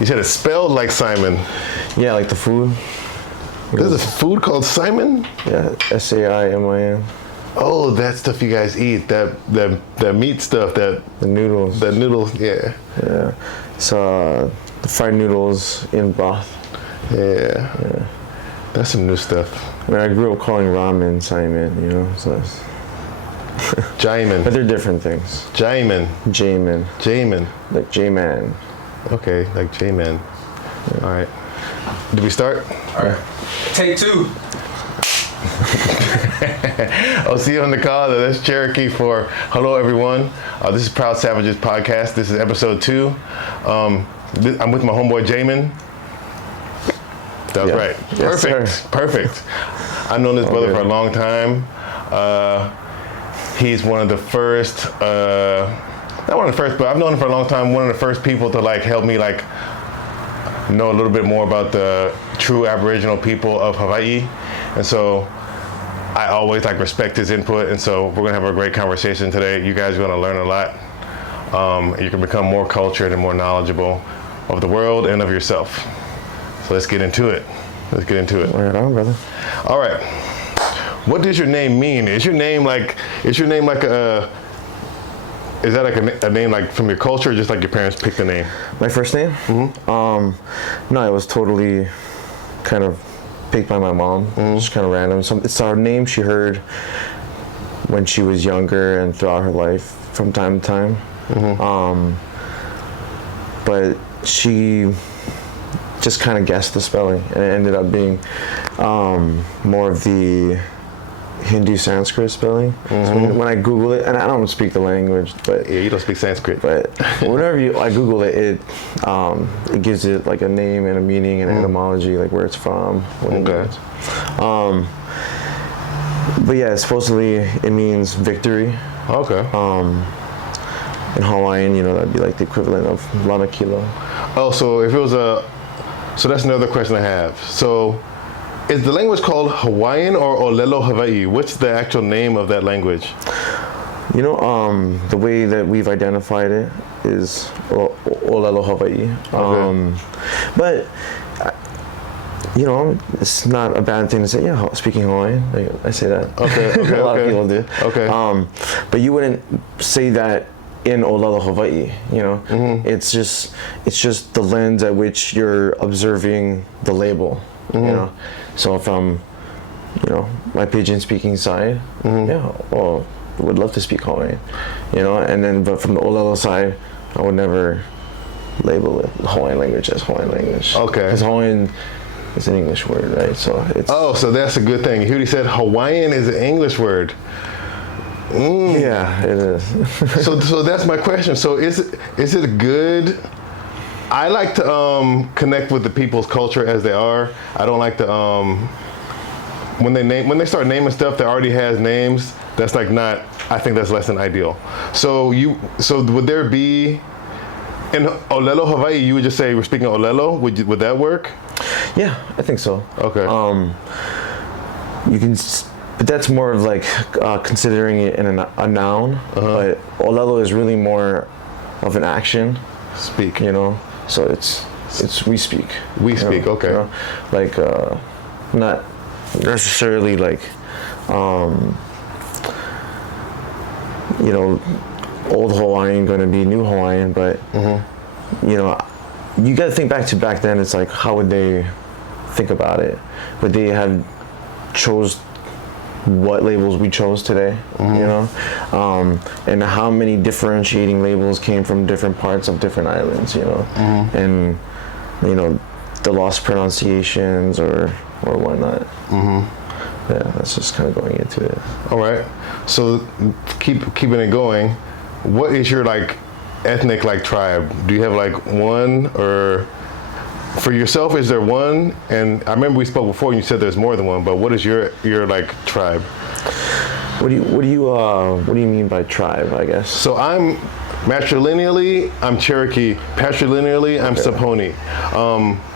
You said it's spelled like Simon. Yeah, like the food. There's a food called Simon? Yeah, Saimin. Oh, that stuff you guys eat. That meat stuff. The noodles. The noodles. Yeah. Yeah. It's the fried noodles in broth. Yeah. That's some new stuff. I mean, I grew up calling ramen Simon, you know, so it's Jaimin. but they're different things. Jaimin. Jamin. Like J-Man. Okay, like J-Man. Yeah. All right. Did we start? All right. Take 2. I'll see you on the call. That's Cherokee for hello, everyone. This is Proud Savages podcast. This is episode 2. I'm with my homeboy Jamin. That was right. Yes, Perfect. I've known this brother for a long time. He's one of the first, not one of the first, but I've known him for a long time. One of the first people to help me know a little bit more about the true Aboriginal people of Hawaii. And so I always respect his input. And so we're gonna have a great conversation today. You guys are gonna learn a lot. You can become more cultured and more knowledgeable of the world and of yourself. So let's get into it. Right on, brother. All right. What does your name mean? Is your name like a name from your culture, or just your parents picked the name? My first name? Mm-hmm. No, it was totally kind of picked by my mom. Mm-hmm. Just kind of random. It's our name she heard when she was younger and throughout her life from time to time. Mm-hmm. But she just kind of guessed the spelling, and it ended up being more of the Hindu Sanskrit spelling. Mm-hmm. So when I Google it, and I don't speak the language, but yeah, you don't speak Sanskrit. But whenever I Google it, it gives it a name and a meaning and etymology, where it's from, what it means. But yeah, supposedly it means victory. Okay. In Hawaiian, that'd be the equivalent of Lana Kilo. Oh, so if it was so that's another question I have. So, is the language called Hawaiian or Olelo Hawaii? What's the actual name of that language? The way that we've identified it is Olelo Hawaii. Okay. But, it's not a bad thing to say, yeah, speaking Hawaiian. I say that. Okay. A lot of people do. Okay. But you wouldn't say that in Olelo Hawaii, Mm-hmm. It's just the lens at which you're observing the label, Mm-hmm. So from, my Pidgin speaking side, would love to speak Hawaiian, and then, but from the Olelo side, I would never label it Hawaiian language as Hawaiian language. Okay. Because Hawaiian is an English word, right? So it's... Oh, so that's a good thing. He said Hawaiian is an English word. Yeah, it is. So that's my question. So is it good? I like to connect with the people's culture as they are. I don't like to when they start naming stuff that already has names. That's not. I think that's less than ideal. So would there be in Olelo Hawaii? You would just say we're speaking Olelo. Would that work? Yeah, I think so. Okay. You can. But that's more of considering it in a noun. But Olelo is really more of an action. Speak. So it's we speak. We speak. Okay. Not necessarily old Hawaiian going to be new Hawaiian, but you got to think back then. It's how would they think about it? Would they have chose what labels we chose today, and how many differentiating labels came from different parts of different islands, and the lost pronunciations or whatnot. Yeah, that's just kind of going into it. All right. So keeping it going, what is your ethnic tribe? Do you have one, or for yourself, is there one? And I remember we spoke before and you said there's more than one, but what is your tribe? What do you mean by tribe, I guess? So I'm matrilineally, I'm Cherokee. Patrilineally, I'm Saponi.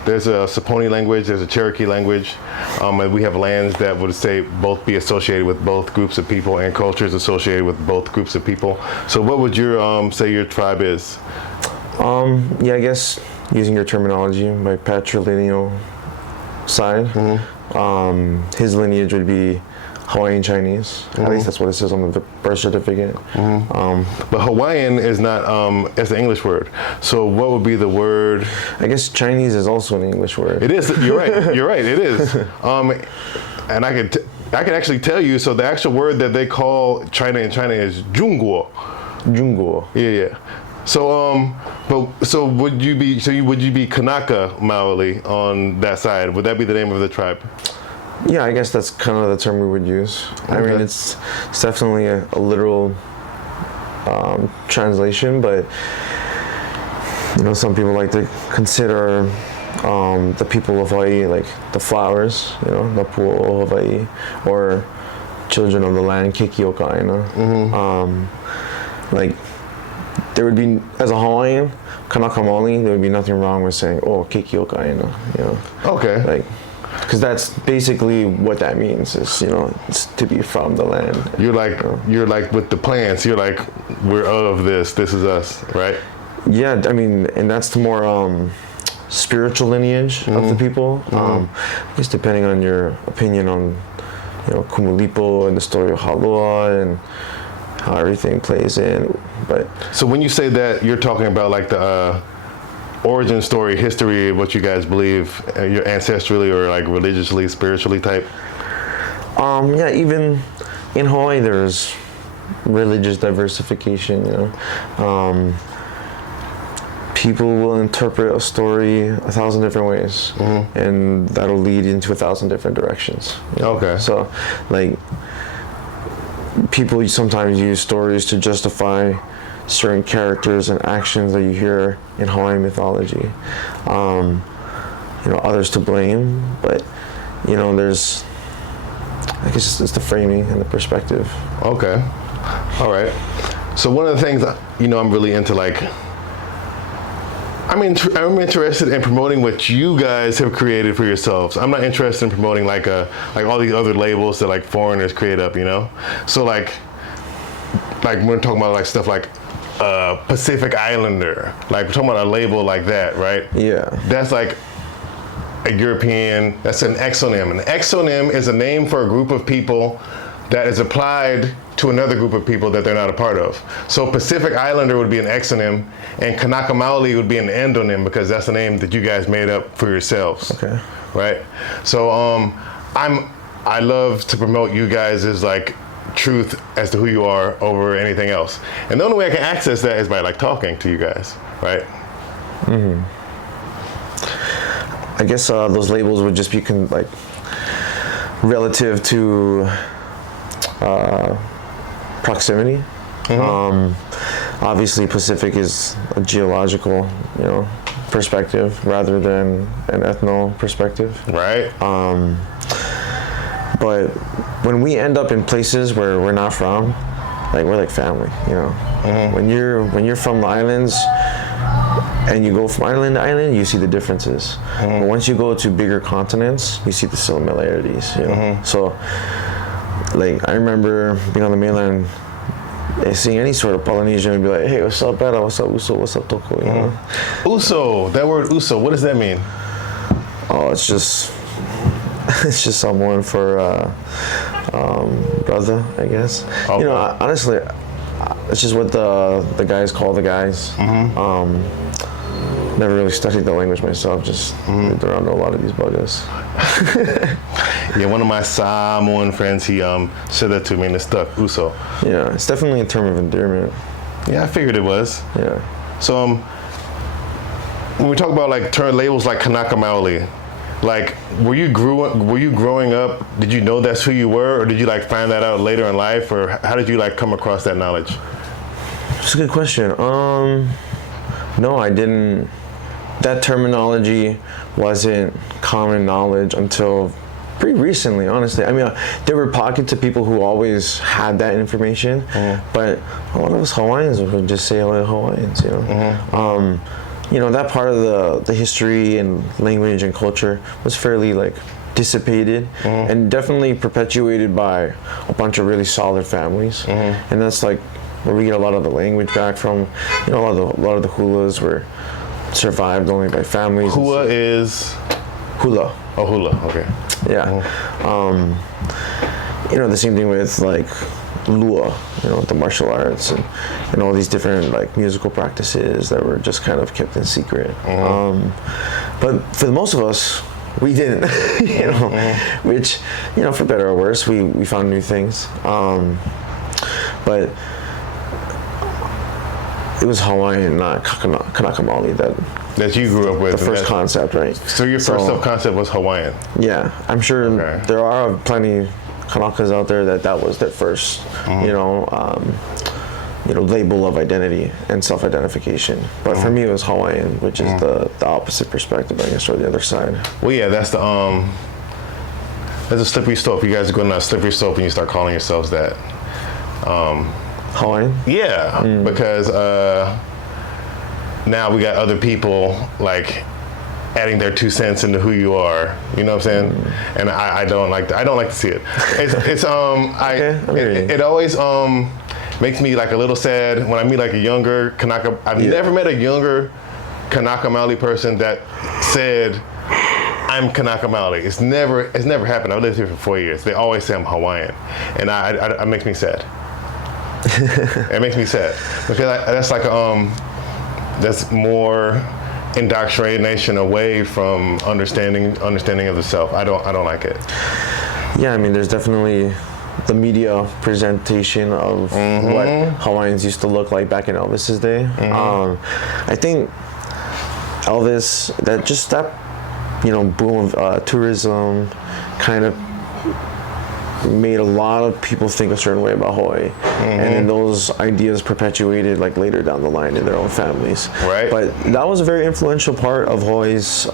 There's a Saponi language, there's a Cherokee language, and we have lands that would both be associated with both groups of people and cultures associated with both groups of people. So what would your say your tribe is? Yeah, I guess using your terminology, my patrilineal side, his lineage would be Hawaiian Chinese. At least that's what it says on the birth certificate. But Hawaiian is not, it's an English word. So what would be the word? I guess Chinese is also an English word. It is, you're right, it is. And I could actually tell you, so the actual word that they call China in China is Junguo. Junguo. Yeah. So would you be Kanaka Maoli on that side? Would that be the name of the tribe? Yeah, I guess that's kind of the term we would use. Okay. I mean, it's definitely a literal translation, but some people like to consider the people of Hawaii like the flowers, the pu'o o Hawaii, or children of the land, kikiokaina. Like there would be, as a Hawaiian, Kanaka Maoli, there would be nothing wrong with saying, oh, kikiokaina, Okay. Like, because that's basically what that means is, it's to be from the land. You're like with the plants, you're like, we're of this is us, right? Yeah, I mean, and that's the more spiritual lineage of the people. I guess depending on your opinion on, Kumulipo and the story of Haloa and how everything plays in. But so when you say that, you're talking about like the origin story, history, what you guys believe, your ancestrally or like religiously, spiritually type? Yeah, even in Hawaii, there's religious diversification, people will interpret a story 1,000 different ways, and that'll lead into 1,000 different directions. Okay. So, like, people sometimes use stories to justify certain characters and actions that you hear in Hawaiian mythology. Others to blame, but there's, I guess it's the framing and the perspective. Okay. All right. So one of the things, I'm really into, like, I'm interested in promoting what you guys have created for yourselves. I'm not interested in promoting like all these other labels that like foreigners create up, So like we're talking about like stuff like Pacific Islander, like we're talking about a label like that, right? Yeah. That's like a European, that's an exonym. An exonym is a name for a group of people that is applied to another group of people that they're not a part of. So Pacific Islander would be an exonym, and Kanaka Maoli would be an endonym because that's the name that you guys made up for yourselves. Okay. Right? So I love to promote you guys as like truth as to who you are over anything else. And the only way I can access that is by like talking to you guys, right? I guess those labels would just be like relative to proximity. Obviously Pacific is a geological, perspective rather than an ethno perspective. Right. But when we end up in places where we're not from, like we're like family, When you're from the islands and you go from island to island, you see the differences. But once you go to bigger continents, you see the similarities, So like I remember being on the mainland, seeing any sort of Polynesian and be like, hey, what's up, Bella? What's up, Uso? What's up, Toko? Uso, that word Uso, what does that mean? Oh, it's just someone for brother, I guess. Okay. Honestly, it's just what the guys call the guys. Never really studied the language myself, just lived around a lot of these buggers. Yeah, one of my Samoan friends, he said that to me and it stuck, Uso. Yeah, it's definitely a term of endearment. Yeah, I figured it was. Yeah. So when we talk about like term labels like Kanaka Maoli, like were you growing up, did you know that's who you were, or did you like find that out later in life, or how did you like come across that knowledge? That's a good question. No, I didn't. That terminology wasn't common knowledge until pretty recently, honestly. I mean, there were pockets of people who always had that information, but a lot of us Hawaiians would just say Hawaiians, that part of the history and language and culture was fairly like dissipated and definitely perpetuated by a bunch of really solid families, and that's like where we get a lot of the language back from. A lot of the hulas were survived only by families. Hua is Hula. oh hula. Okay. Yeah. The same thing with like Lua, the martial arts and all these different like musical practices that were just kind of kept in secret. But for the most of us, we didn't, which, for better or worse, we found new things. But it was Hawaiian, not Kanaka Maoli That you grew up with. the first concept, right? So your first sub-concept was Hawaiian. Yeah, I'm sure Okay. there are plenty Kanakas out there that was their first, label of identity and self-identification. But for me, it was Hawaiian, which is the opposite perspective, I guess, or the other side. Well, yeah, that's a slippery slope. You guys are going down a slippery slope and you start calling yourselves that. Hawaiian? Yeah, because now we got other people like adding their 2 cents into who you are. You know what I'm saying? And I don't like to see it. It's it always makes me like a little sad when I meet like a younger Kanaka. I've never met a younger Kanaka Maoli person that said, I'm Kanaka Maoli. It's never happened. I've lived here for 4 years. They always say I'm Hawaiian, and it makes me sad. It makes me sad because that's like that's more indoctrination away from understanding of the self. I don't like it. Yeah, I mean, there's definitely the media presentation of what Hawaiians used to look like back in Elvis's day. I think Elvis, that boom of tourism kind of made a lot of people think a certain way about Hawaii, and then those ideas perpetuated like later down the line in their own families. Right. But that was a very influential part of Hawaii's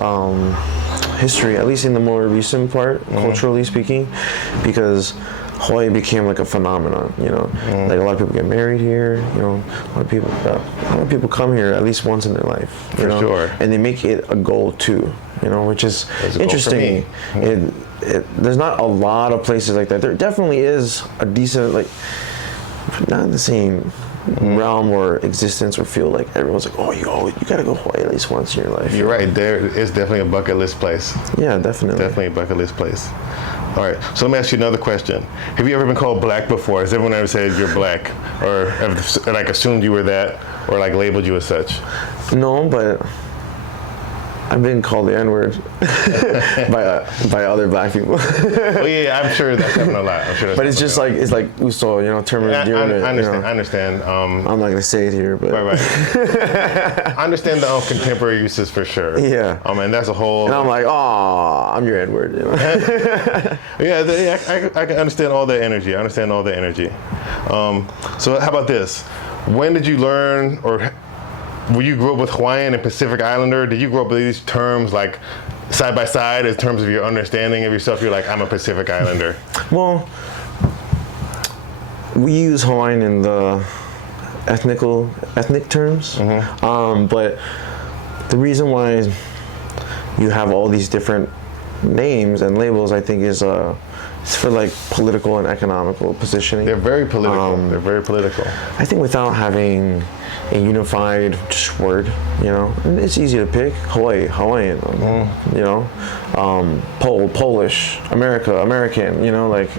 history, at least in the more recent part, culturally speaking, because Hawaii became like a phenomenon. Like a lot of people get married here. A lot of people come here at least once in their life. For sure. And they make it a goal too. Which is interesting. There's not a lot of places like that. There definitely is a decent, like, not in the same realm or existence or feel like everyone's like, oh, you gotta go Hawaii at least once in your life. You're right. There is definitely a bucket list place. Yeah, definitely. Definitely a bucket list place. All right. So let me ask you another question. Have you ever been called black before? Has everyone ever said you're black, or have, like assumed you were that, or like labeled you as such? No, but I've been called the N-word by other black people. Well, yeah, I'm sure that's happened a lot. I'm sure. But it's just like uso, term of endearment. I understand. I understand. I'm not gonna say it here, but right. I understand the contemporary uses for sure. Yeah. And that's a whole. And I'm like, oh, I'm your N-word. Yeah, I can understand all that energy. I understand all that energy. So how about this? When did you learn, or were you grew up with Hawaiian and Pacific Islander? Did you grow up with these terms like side by side in terms of your understanding of yourself? You're like, I'm a Pacific Islander. Well, we use Hawaiian in the ethnic terms, but the reason why you have all these different names and labels, I think, is it's for like political and economical positioning. They're very political. They're very political. I think without having a unified just word, and it's easy to pick. Hawaiian, Polish, American, like.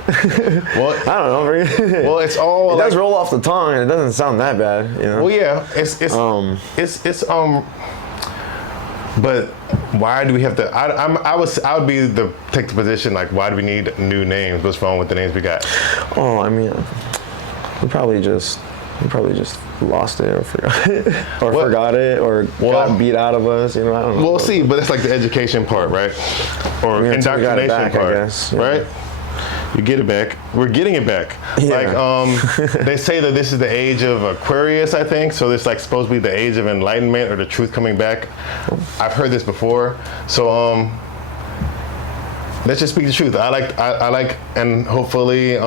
Well, I don't know. Well, it's all. It does roll off the tongue, and it doesn't sound that bad, Well, yeah, it's But why do we have to? I would take the position like, why do we need new names? What's wrong with the names we got? Oh, I mean, we probably just lost it or forgot it, or forgot it, or got beat out of us. I don't know. We'll see, but it's like the education part, right? Or indoctrination part, I guess, right? You get it back. We're getting it back. Yeah. Like, they say that this is the age of Aquarius, I think. So it's like supposed to be the age of enlightenment or the truth coming back. I've heard this before. So let's just speak the truth. I like, and hopefully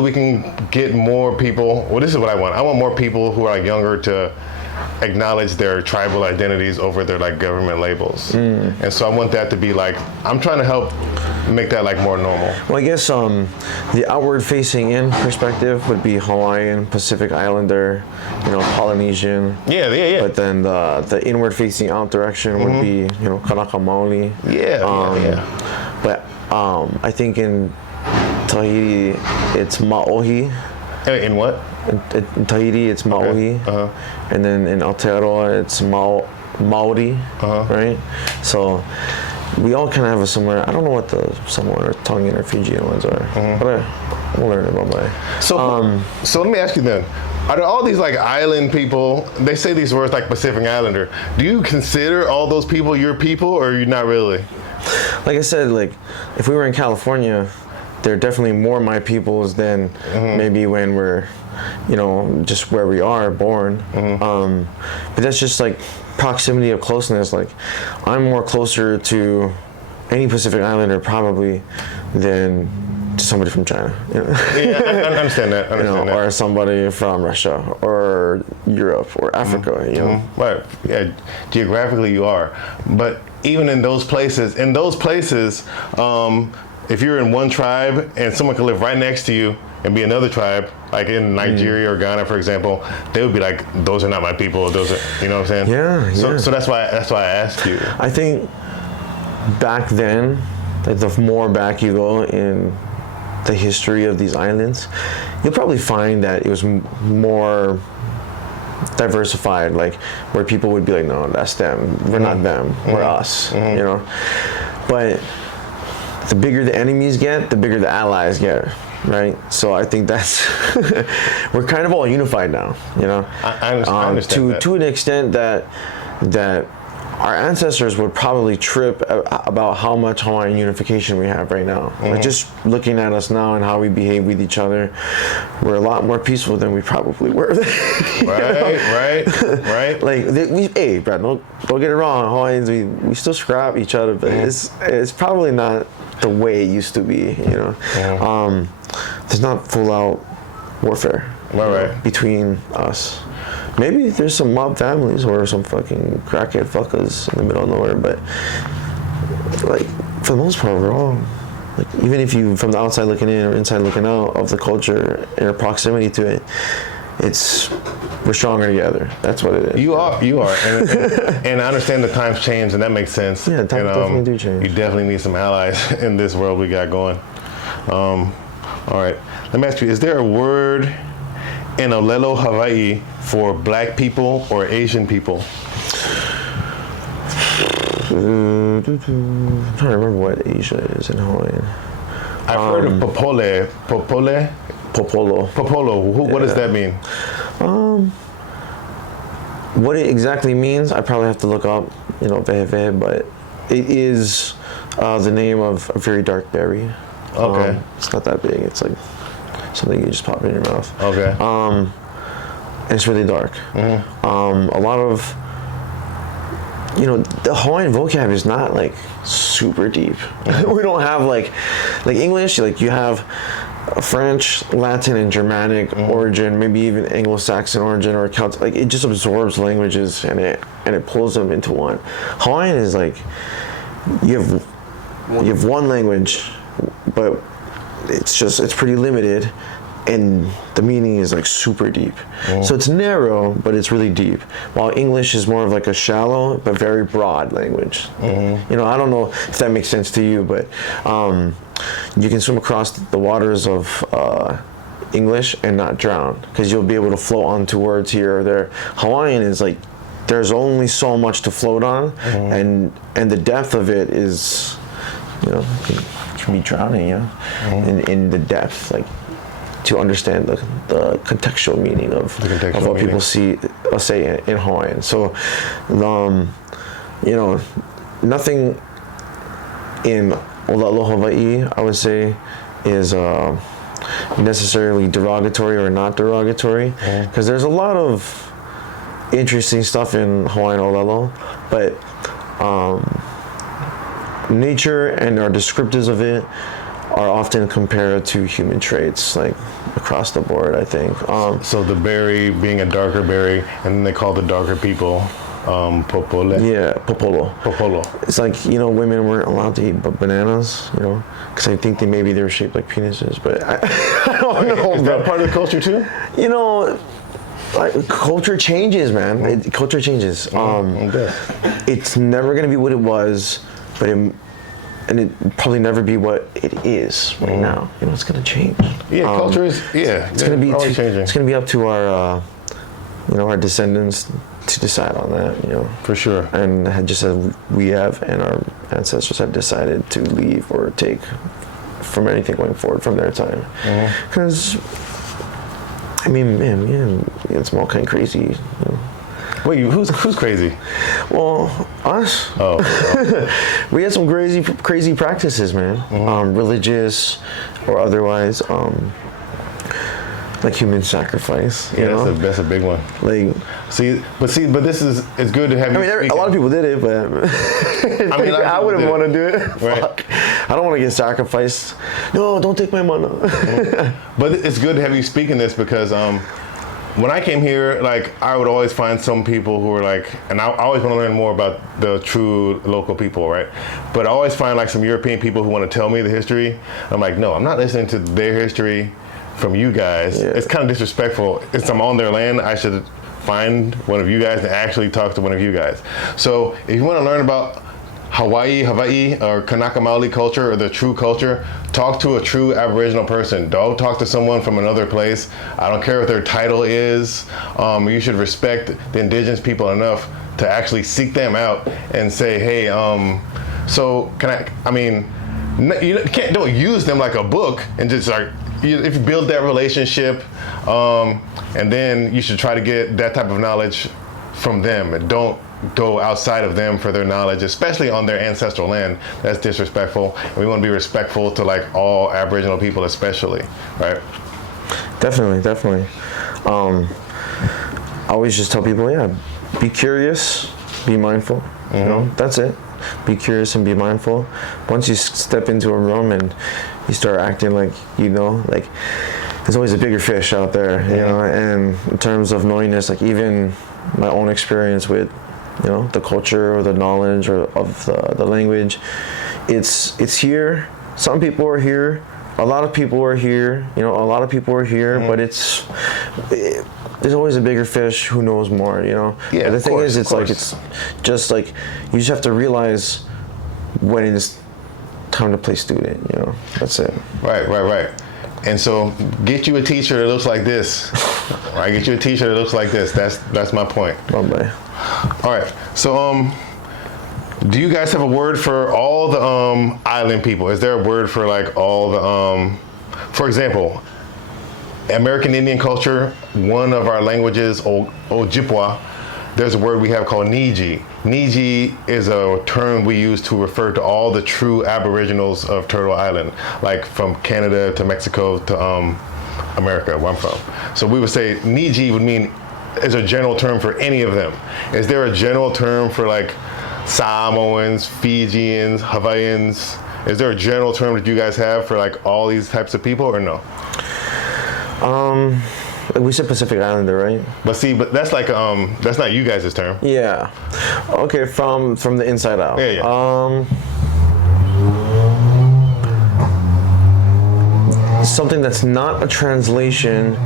we can get more people. Well, this is what I want. I want more people who are like younger to acknowledge their tribal identities over their like government labels. And so I want that to be like, I'm trying to help make that like more normal. Well, I guess the outward facing in perspective would be Hawaiian, Pacific Islander, Polynesian. Yeah. But then the inward facing out direction would be, Kanaka Maoli. Yeah. But I think in Tahiti it's Maohi. In what? In Tahiti it's Maohi. And then in Aotearoa it's Maori. Right? So we all kind of have a similar, I don't know what the Samoan or Tongan or Fijian ones are, but we'll learn it one day. So let me ask you then, are there all these like island people, they say these words like Pacific Islander, do you consider all those people your people, or are you not really? Like I said, like if we were in California, they're definitely more my peoples than maybe when we're, just where we are born. But that's just like proximity of closeness. Like I'm more closer to any Pacific Islander probably than to somebody from China. Yeah, I understand that. Or somebody from Russia or Europe or Africa. Right. Yeah. Geographically, you are, but even in those places, if you're in one tribe and someone can live right next to you and be another tribe, like in Nigeria or Ghana, for example, they would be like, those are not my people. Those are, you know what I'm saying? Yeah. So that's why I asked you. I think back then, like the more back you go in the history of these islands, you'll probably find that it was more diversified, like where people would be like, no, that's them. We're not them. We're us. But the bigger the enemies get, the bigger the allies get, right? So I think that's we're kind of all unified now, I understand that. To an extent that our ancestors would probably trip about how much Hawaiian unification we have right now. Like just looking at us now and how we behave with each other, we're a lot more peaceful than we probably were. Right. Like hey, Brad, don't get it wrong. Hawaiians, we still scrap each other, but it's probably not the way it used to be. There's not full out warfare between us. Maybe there's some mob families or some fucking crackhead fuckers in the middle of nowhere, but like for the most part, we're all like, even if you from the outside looking in or inside looking out of the culture and your proximity to it, we're stronger together. That's what it is. You are, and I understand the times change, and that makes sense. Yeah, times definitely do change. You definitely need some allies in this world we got going. All right, let me ask you: is there a word in Olelo, Hawaii, for Black people or Asian people? I'm trying to remember what Asia is in Hawaiian. I've heard of popole. Popolo. What does that mean? What it exactly means, I probably have to look up, vehe, but it is the name of a very dark berry. Okay. It's not that big. It's like something you just pop in your mouth. Okay. And it's really dark. A lot of, the Hawaiian vocab is not like super deep. We don't have like English, like you have French, Latin, and Germanic origin, maybe even Anglo-Saxon origin or Celtic. Like it just absorbs languages and it pulls them into one. Hawaiian is like you have one language, but it's pretty limited, and the meaning is like super deep. So it's narrow, but it's really deep. While English is more of like a shallow but very broad language. I don't know if that makes sense to you, but you can swim across the waters of English and not drown, because you'll be able to float onto words here or there. Hawaiian is like there's only so much to float on, and the depth of it is, can be drowning, in the depth, like to understand the contextual meaning of what people say in Hawaiian. So, nothing in Olelo, Hawaii, I would say, is necessarily derogatory or not derogatory, because there's a lot of interesting stuff in Hawaiian Olelo, but nature and our descriptives of it are often compared to human traits, like across the board, I think. So the berry being a darker berry, and then they call the darker people popole. Yeah, popolo. Popolo. It's like, women weren't allowed to eat bananas, because I think they were shaped like penises, but I don't know. Is that part of the culture too? Like, culture changes, man. Culture changes. It's never going to be what it was, but it probably never be what it is right now. It's going to change. Yeah, culture is, it's going to be always changing. It's going to be up to our, our descendants to decide on that, For sure. And just as we have and our ancestors have decided to leave or take from anything going forward from their time. Because, man, it's all kind of crazy. Wait, who's crazy? Well, us. Oh. We had some crazy practices, man. Religious or otherwise. Like human sacrifice. You know? That's a big one. Like, but this is, it's good to have you. a lot of people did it, but I wouldn't want to do it. Right. Fuck. I don't want to get sacrificed. No, don't take my money. But it's good to have you speaking this because when I came here, like I would always find some people who were like, and I always want to learn more about the true local people, right? But I always find like some European people who want to tell me the history. I'm like, no, I'm not listening to their history from you guys. Yeah. It's kind of disrespectful. If I'm on their land, I should find one of you guys and actually talk to one of you guys. So if you want to learn about Hawaii, or Kanaka Maoli culture, or the true culture, talk to a true Aboriginal person. Don't talk to someone from another place. I don't care what their title is. You should respect the indigenous people enough to actually seek them out and say, hey, so don't use them like a book and just like, if you build that relationship, and then you should try to get that type of knowledge from them, and don't go outside of them for their knowledge, especially on their ancestral land. That's disrespectful, and we want to be respectful to like all Aboriginal people, especially, right? Definitely. I always just tell people, be curious, be mindful. That's it. Be curious and be mindful. Once you step into a room and you start acting like like there's always a bigger fish out there, and in terms of knowingness, like even my own experience with the culture or the knowledge or of the language, it's here. Some people are here, a lot of people are here, but there's always a bigger fish who knows more, Yeah, but the thing is, it's just like you just have to realize when it's time to play student, That's it. Right. And so get you a t-shirt that looks like this. Right, get you a t-shirt that looks like this. That's my point. Bye-bye. All right. So do you guys have a word for all the island people? Is there a word for like all the for example, American Indian culture, one of our languages, Ojibwa, there's a word we have called Niji. Niji is a term we use to refer to all the true Aboriginals of Turtle Island, like from Canada to Mexico to America, where I'm from. So we would say Niji would mean is a general term for any of them. Is there a general term for like Samoans, Fijians, Hawaiians? Is there a general term that you guys have for like all these types of people or no? We said Pacific Islander, right? But that's like that's not you guys' term. Yeah. Okay, from the inside out. Yeah. Something that's not a translation,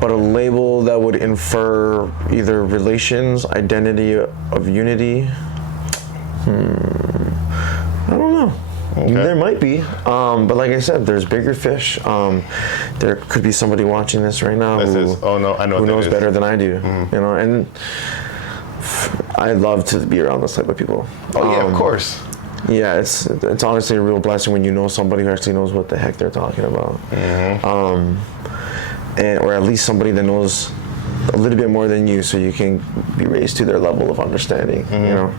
but a label that would infer either relations, identity of unity. I don't know. Okay. There might be, but like I said, there's bigger fish. There could be somebody watching this right now who knows better than I do. And I love to be around those type of people. Oh yeah, of course. Yeah, it's honestly a real blessing when you know somebody who actually knows what the heck they're talking about, or at least somebody that knows a little bit more than you, so you can be raised to their level of understanding. You know,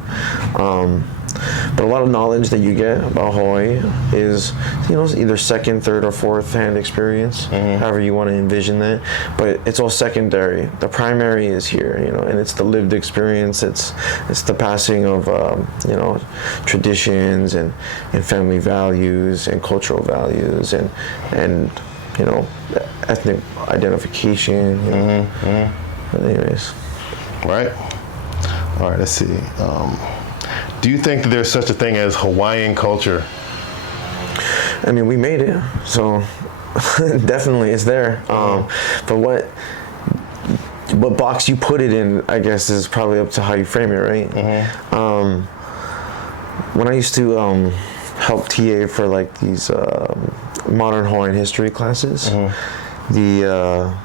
but a lot of knowledge that you get about Hawaii is, you know, either second, third, or fourth hand experience, however you want to envision that. But it's all secondary. The primary is here, you know, and it's the lived experience. It's the passing of you know, traditions and family values and cultural values and you know, ethnic identification. You know. But anyways, Right. All right. Let's see. Do you think that there's such a thing as Hawaiian culture? I mean, we made it, so definitely it's there. But what box you put it in, I guess, is probably up to how you frame it, right? When I used to help TA for like these modern Hawaiian history classes, the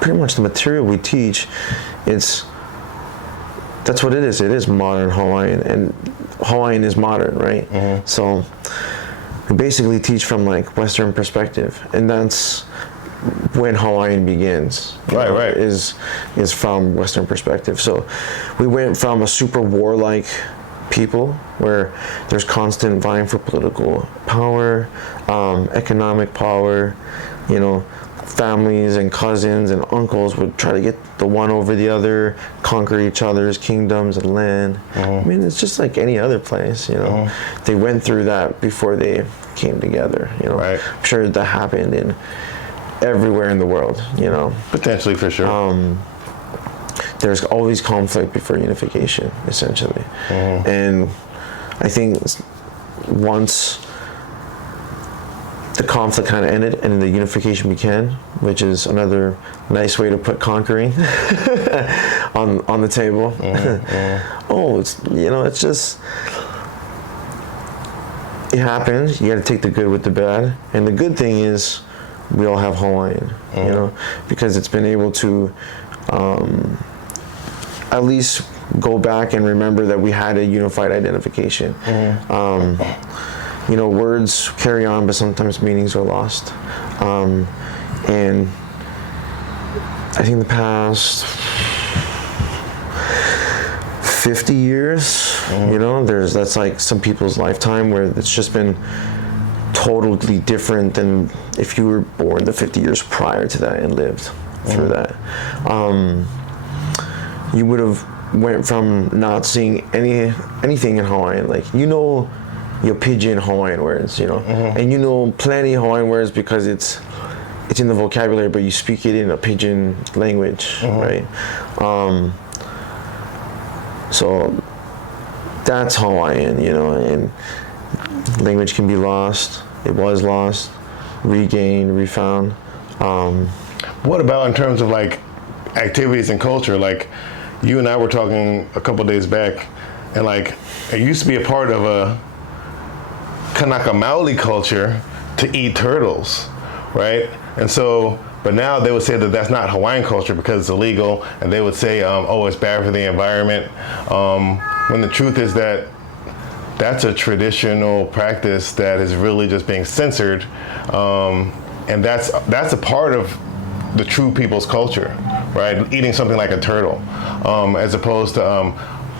pretty much the material we teach, that's what it is. It is modern Hawaiian, and Hawaiian is modern, right? So we basically teach from like Western perspective, and that's when Hawaiian begins. Right, right. Is from Western perspective. So we went from a super warlike people where there's constant vying for political power, economic power, you know, families and cousins and uncles would try to get the one over the other, conquer each other's kingdoms and land. I mean, it's just like any other place, you know. They went through that before they came together, you know. Right. I'm sure that happened in everywhere in the world, you know. Potentially, for sure. There's always conflict before unification, essentially. And I think once the conflict kind of ended and the unification began, which is another nice way to put conquering on the table. Oh, it's, you know, it's just, it happened. You got to take the good with the bad, and the good thing is we all have Hawaiian, you know, because it's been able to at least go back and remember that we had a unified identification. You know, words carry on, but sometimes meanings are lost. And I think the past 50 years, you know, that's like some people's lifetime where it's just been totally different than if you were born the 50 years prior to that and lived through that. You would have went from not seeing anything in Hawaiian, like, you know, your pidgin Hawaiian words, you know, and you know plenty Hawaiian words because it's in the vocabulary, but you speak it in a pidgin language, right? So that's Hawaiian, you know, and language can be lost. It was lost, regained, refound. What about in terms of like activities and culture? Like, you and I were talking a couple days back, and like, it used to be a part of a Kanaka Maoli culture to eat turtles, right? And so, but now they would say that that's not Hawaiian culture because it's illegal, and they would say, oh, it's bad for the environment. When the truth is that that's a traditional practice that is really just being censored, and that's a part of the true people's culture, right? Eating something like a turtle, as opposed to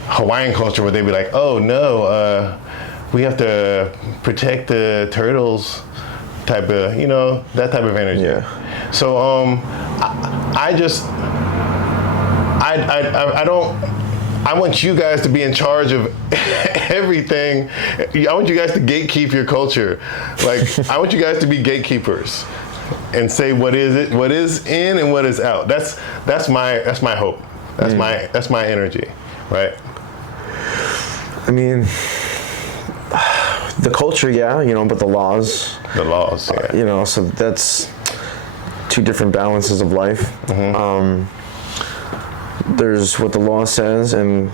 Hawaiian culture where they'd be like, oh no, we have to protect the turtles, type of, you know, that type of energy. Yeah. So I want you guys to be in charge of everything. I want you guys to gatekeep your culture. Like, I want you guys to be gatekeepers and say what is in and what is out. That's my hope. That's my energy, right? I mean, the culture, yeah, you know, but the laws. The laws, yeah. You know, so that's two different balances of life. There's what the law says and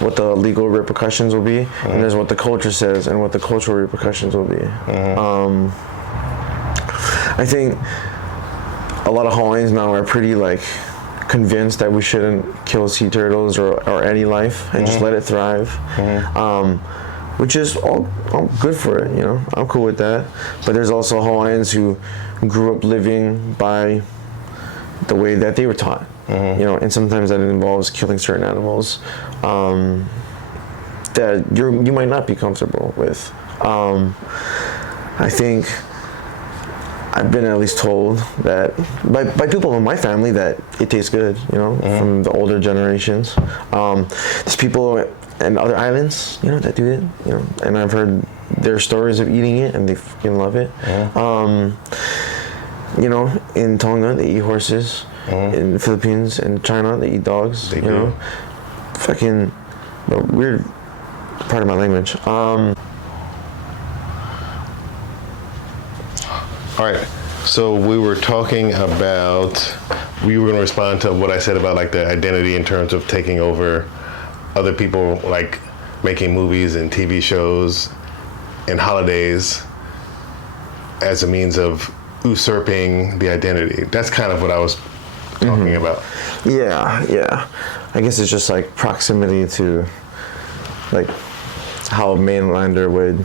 what the legal repercussions will be, and there's what the culture says and what the cultural repercussions will be. I think a lot of Hawaiians now are pretty like convinced that we shouldn't kill sea turtles or any life and just let it thrive, which is all good for it, you know. I'm cool with that. But there's also Hawaiians who grew up living by the way that they were taught. You know, and sometimes that involves killing certain animals that you might not be comfortable with. I think I've been at least told that by people in my family that it tastes good, you know, from the older generations. There's people in other islands, you know, that do it, you know, and I've heard their stories of eating it and they fucking love it. You know, in Tonga they eat horses. In the Philippines and China they eat dogs. They you do. know, fucking weird part of my language. All right. So we were talking about, we were going to respond to what I said about like the identity in terms of taking over other people, like making movies and TV shows and holidays as a means of usurping the identity. That's kind of what I was talking about. Yeah. I guess it's just like proximity to like how a mainlander would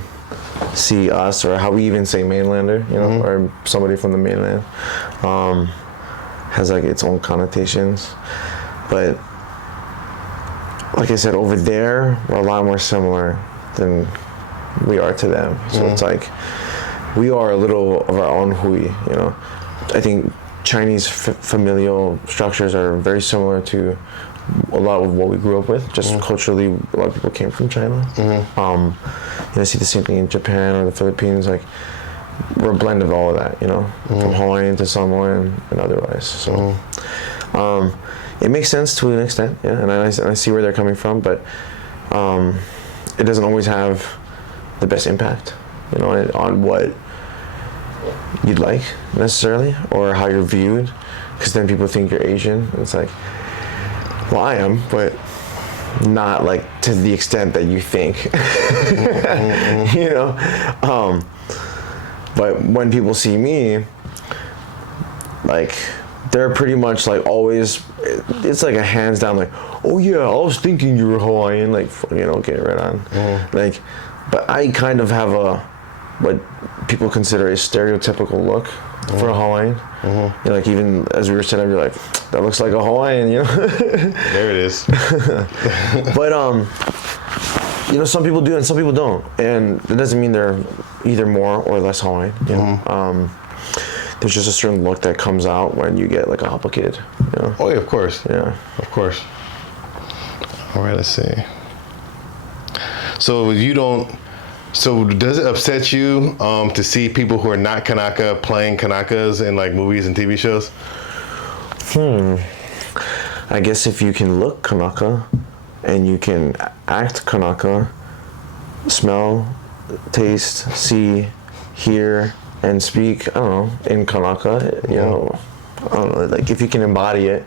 see us, or how we even say mainlander, you know, or somebody from the mainland, has like its own connotations. But like I said, over there we're a lot more similar than we are to them. So it's like we are a little of our own hui, you know. I think Chinese familial structures are very similar to a lot of what we grew up with. Just culturally, a lot of people came from China. You know, I see the same thing in Japan or the Philippines. Like, we're a blend of all of that, you know, from Hawaiian to Samoan and otherwise. So, it makes sense to an extent, yeah, and I see where they're coming from, but it doesn't always have the best impact, you know, on what you'd like necessarily, or how you're viewed, because then people think you're Asian. It's like, well, I am, but not like to the extent that you think. You know, but when people see me, like, they're pretty much like always, it's like a hands down, like, oh yeah, I was thinking you were Hawaiian, like, you know, get it right on. Like, but I kind of have what people consider a stereotypical look for a Hawaiian. You know, like, even as we were sitting there, you're like, that looks like a Hawaiian, you know? There it is. But, you know, some people do and some people don't. And it doesn't mean they're either more or less Hawaiian, you know? There's just a certain look that comes out when you get like a Hapa kid, you know? Oh yeah, of course. Yeah. Of course. All right, let's see. So does it upset you to see people who are not Kanaka playing Kanakas in like movies and TV shows? I guess if you can look Kanaka and you can act Kanaka, smell, taste, see, hear, and speak, I don't know, in Kanaka, you know, I don't know, like, if you can embody it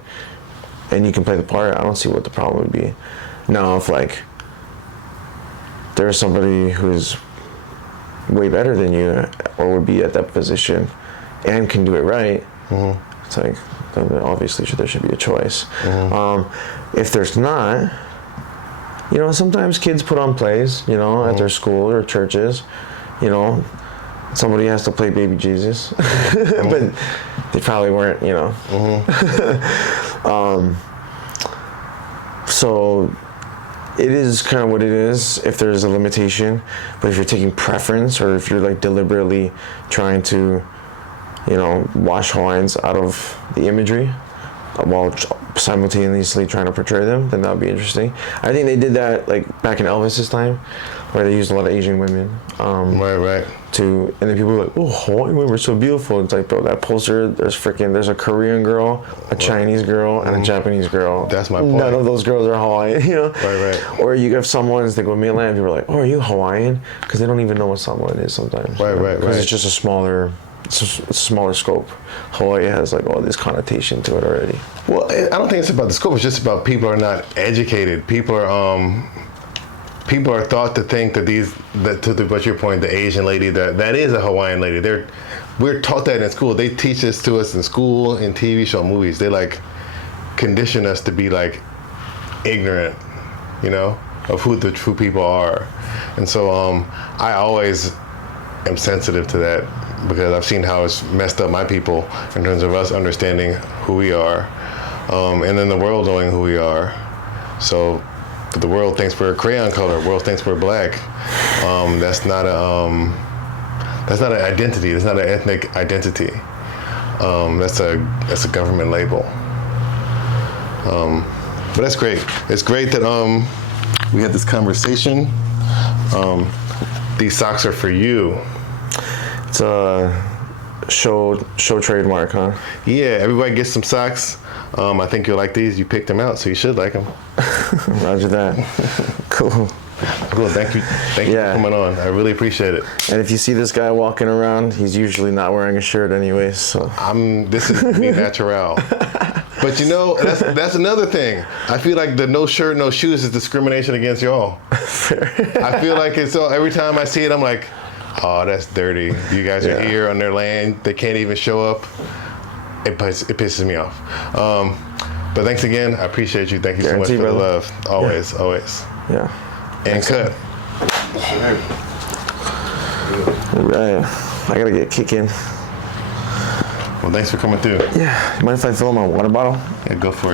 and you can play the part, I don't see what the problem would be. Now, if like there's somebody who's way better than you or would be at that position and can do it right, it's like, then obviously there should be a choice. If there's not, you know, sometimes kids put on plays, you know, at their school or churches, you know, somebody has to play baby Jesus, but they probably weren't, you know. So it is kind of what it is if there's a limitation, but if you're taking preference or if you're like deliberately trying to, you know, wash Hawaiians out of the imagery while simultaneously trying to portray them, then that would be interesting. I think they did that like back in Elvis's time, where they used a lot of Asian women. Right. And then people were like, oh, Hawaiian women are so beautiful. It's like, bro, that poster, there's a Korean girl, a Chinese girl, and a Japanese girl. That's my point. None of those girls are Hawaiian, you know? Right. Or you have Samoans that go mainland, people are like, oh, are you Hawaiian? Because they don't even know what Samoan is sometimes. Right. Because it's just a smaller scope. Hawaii has like all this connotation to it already. Well, I don't think it's about the scope. It's just about people are not educated. People are thought to think that what's your point, the Asian lady, that is a Hawaiian lady. We're taught that in school. They teach this to us in school, in TV show, movies. They like condition us to be like ignorant, you know, of who the true people are. And so I always am sensitive to that, because I've seen how it's messed up my people in terms of us understanding who we are, and then the world knowing who we are. So the world thinks we're a crayon color. The world thinks we're black. That's not an identity. That's not an ethnic identity. That's a government label. But that's great. It's great that we had this conversation. These socks are for you. It's a show trademark, huh? Yeah, everybody gets some socks. I think you'll like these. You picked them out, so you should like them. Roger that. Cool. Cool. Thank you for coming on. I really appreciate it. And if you see this guy walking around, he's usually not wearing a shirt anyways. So This is me natural. But you know, that's another thing. I feel like the no shirt, no shoes is discrimination against y'all. fair. I feel like it's all, every time I see it, I'm like, oh, that's dirty. You guys are here on their land. They can't even show up. It pisses me off. But thanks again. I appreciate you. Thank you so much for the love. Always, always. Yeah. And cut. All right. I gotta get kicking. Well, thanks for coming through. Yeah. You mind if I fill my water bottle? Yeah, go for it.